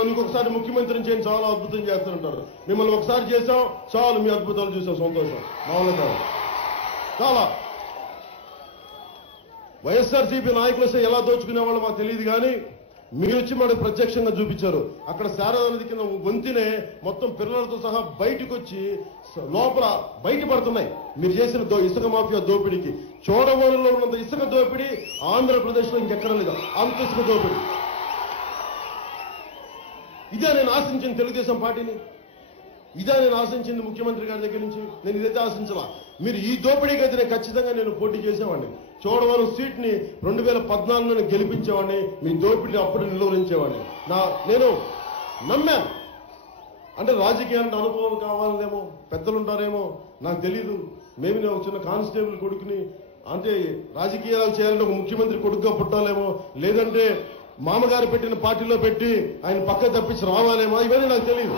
నన్ను ఇంకొకసారి ముఖ్యమంత్రిని చేయండి, చాలా అద్భుతం చేస్తారంటారు. మిమ్మల్ని ఒకసారి చేశాం చాలు, మీ అద్భుతాలు చూసాం, సంతోషం. మామూలు కాదు. చాలా వైఎస్ఆర్సీపీ నాయకులు ఎలా దోచుకునేవాళ్ళు మాకు తెలియదు, కానీ మీరు వచ్చి మనకు ప్రత్యక్షంగా చూపించారు. అక్కడ శారదా నది కింద వంతినే మొత్తం పిల్లలతో సహా బయటకు వచ్చి లోపల బయటపడుతున్నాయి. మీరు చేసిన ఇసుక మాఫియా దోపిడీకి చోడవరంలో ఉన్నంత ఇసుక దోపిడీ ఆంధ్రప్రదేశ్ లో ఇంకెక్కడ లేదు, అంత ఇసుక దోపిడీ. ఇదే నేను ఆశించిన తెలుగుదేశం పార్టీని, ఇదే నేను ఆశించింది ముఖ్యమంత్రి గారి దగ్గర నుంచి. నేను ఇదైతే ఆశించలా. మీరు ఈ దోపిడీకి అయితే ఖచ్చితంగా నేను పోటీ చేసేవాడిని. చోడవరం సీట్ ని 2014లో గెలిపించేవాడిని, మీ దోపిడీని అప్పుడు నిలువరించేవాడిని. నేను నమ్మాను. అంటే రాజకీయానికి అనుభవం కావాలనేమో, పెద్దలుంటారేమో నాకు తెలీదు. మేము నేను ఒక చిన్న కానిస్టేబుల్ కొడుకుని, అంటే రాజకీయాలు చేయాలంటే ఒక ముఖ్యమంత్రి కొడుకుగా పుట్టాలేమో, లేదంటే మామగారు పెట్టిన పార్టీలో పెట్టి ఆయన పక్క తప్పించి రావాలేమో, ఇవన్నీ నాకు తెలియదు.